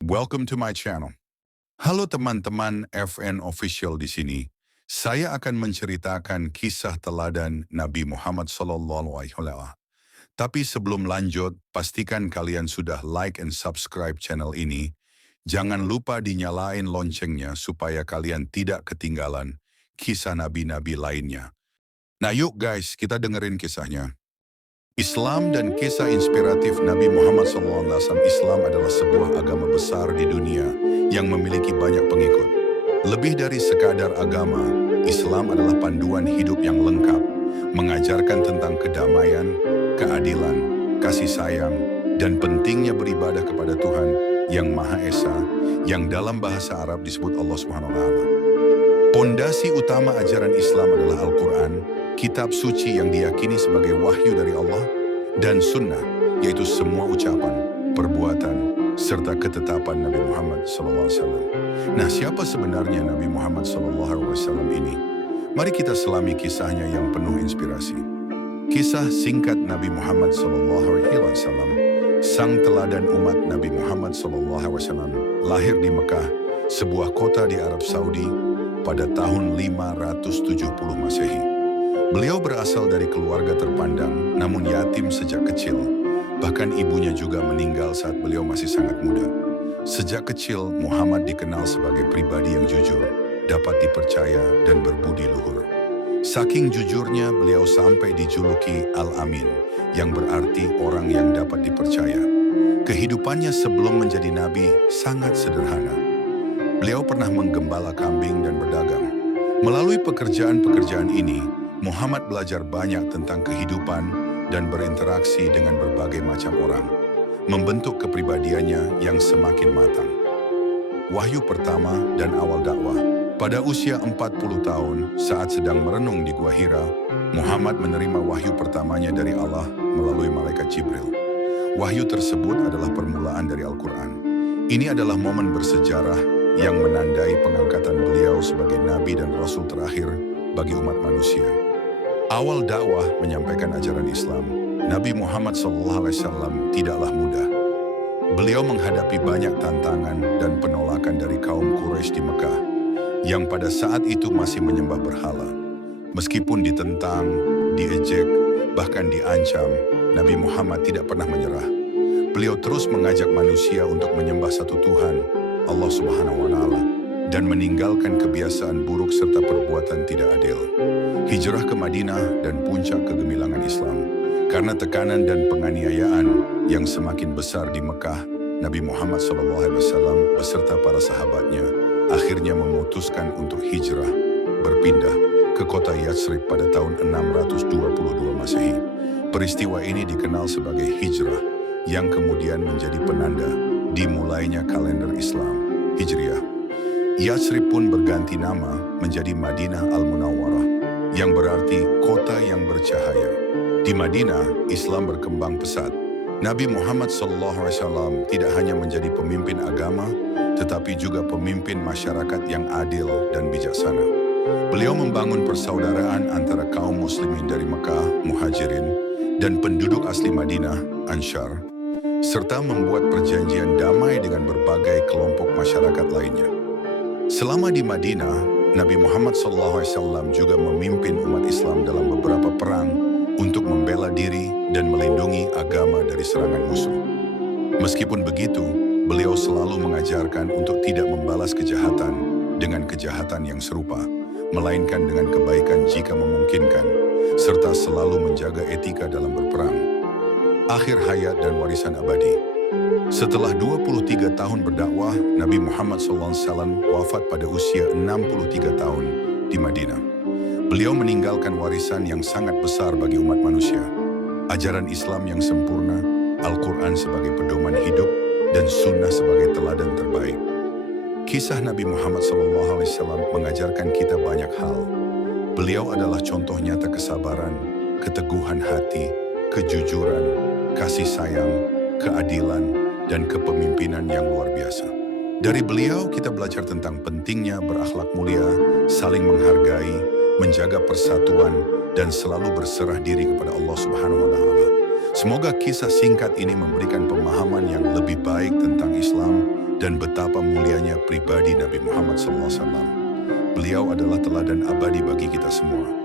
Welcome to my channel. Halo teman-teman FN Official di sini. Saya akan menceritakan kisah teladan Nabi Muhammad SAW. Tapi sebelum lanjut, pastikan kalian sudah like and subscribe channel ini. Jangan lupa dinyalain loncengnya supaya kalian tidak ketinggalan kisah nabi-nabi lainnya. Nah yuk guys, kita dengerin kisahnya. Islam dan kisah inspiratif Nabi Muhammad SAW. Islam adalah sebuah agama besar di dunia yang memiliki banyak pengikut. Lebih dari sekadar agama, Islam adalah panduan hidup yang lengkap, mengajarkan tentang kedamaian, keadilan, kasih sayang, dan pentingnya beribadah kepada Tuhan yang Maha Esa, yang dalam bahasa Arab disebut Allah SWT. Pondasi utama ajaran Islam adalah Al-Quran, kitab suci yang diyakini sebagai wahyu dari Allah, dan sunnah, yaitu semua ucapan, perbuatan, serta ketetapan Nabi Muhammad SAW. Nah, siapa sebenarnya Nabi Muhammad SAW ini? Mari kita selami kisahnya yang penuh inspirasi. Kisah singkat Nabi Muhammad SAW, sang teladan umat Nabi Muhammad SAW, lahir di Mekah, sebuah kota di Arab Saudi, pada tahun 570 Masehi. Beliau berasal dari keluarga terpandang, namun yatim sejak kecil. Bahkan ibunya juga meninggal saat beliau masih sangat muda. Sejak kecil, Muhammad dikenal sebagai pribadi yang jujur, dapat dipercaya dan berbudi luhur. Saking jujurnya, beliau sampai dijuluki Al-Amin, yang berarti orang yang dapat dipercaya. Kehidupannya sebelum menjadi nabi sangat sederhana. Beliau pernah menggembala kambing dan berdagang. Melalui pekerjaan-pekerjaan ini, Muhammad belajar banyak tentang kehidupan dan berinteraksi dengan berbagai macam orang, membentuk kepribadiannya yang semakin matang. Wahyu pertama dan awal dakwah. Pada usia 40 tahun, saat sedang merenung di Gua Hira, Muhammad menerima wahyu pertamanya dari Allah melalui malaikat Jibril. Wahyu tersebut adalah permulaan dari Al-Quran. Ini adalah momen bersejarah yang menandai pengangkatan beliau sebagai nabi dan rasul terakhir bagi umat manusia. Awal dakwah menyampaikan ajaran Islam, Nabi Muhammad SAW tidaklah mudah. Beliau menghadapi banyak tantangan dan penolakan dari kaum Quraisy di Mekah, yang pada saat itu masih menyembah berhala. Meskipun ditentang, diejek, bahkan diancam, Nabi Muhammad tidak pernah menyerah. Beliau terus mengajak manusia untuk menyembah satu Tuhan, Allah Subhanahu wa Ta'ala, dan meninggalkan kebiasaan buruk serta perbuatan tidak adil. Hijrah ke Madinah dan puncak kegemilangan Islam. Karena tekanan dan penganiayaan yang semakin besar di Mekah, Nabi Muhammad SAW beserta para sahabatnya akhirnya memutuskan untuk hijrah, berpindah ke kota Yatsrib pada tahun 622 Masehi. Peristiwa ini dikenal sebagai hijrah, yang kemudian menjadi penanda dimulainya kalender Islam, Hijriah. Yatsrib pun berganti nama menjadi Madinah Al-Munawwarah, yang berarti kota yang bercahaya. Di Madinah, Islam berkembang pesat. Nabi Muhammad SAW tidak hanya menjadi pemimpin agama, tetapi juga pemimpin masyarakat yang adil dan bijaksana. Beliau membangun persaudaraan antara kaum muslimin dari Mekah, Muhajirin, dan penduduk asli Madinah, Ansyar, serta membuat perjanjian damai dengan berbagai kelompok masyarakat lainnya. Selama di Madinah, Nabi Muhammad SAW juga memimpin umat Islam dalam beberapa perang untuk membela diri dan melindungi agama dari serangan musuh. Meskipun begitu, beliau selalu mengajarkan untuk tidak membalas kejahatan dengan kejahatan yang serupa, melainkan dengan kebaikan jika memungkinkan, serta selalu menjaga etika dalam berperang. Akhir hayat dan warisan abadi. Setelah 23 tahun berdakwah, Nabi Muhammad SAW wafat pada usia 63 tahun di Madinah. Beliau meninggalkan warisan yang sangat besar bagi umat manusia. Ajaran Islam yang sempurna, Al-Quran sebagai pedoman hidup, dan sunnah sebagai teladan terbaik. Kisah Nabi Muhammad SAW mengajarkan kita banyak hal. Beliau adalah contoh nyata kesabaran, keteguhan hati, kejujuran, kasih sayang, keadilan, dan kepemimpinan yang luar biasa. Dari beliau kita belajar tentang pentingnya berakhlak mulia, saling menghargai, menjaga persatuan, dan selalu berserah diri kepada Allah Subhanahu wa Ta'ala. Semoga kisah singkat ini memberikan pemahaman yang lebih baik tentang Islam, dan betapa mulianya pribadi Nabi Muhammad SAW. Beliau adalah teladan abadi bagi kita semua.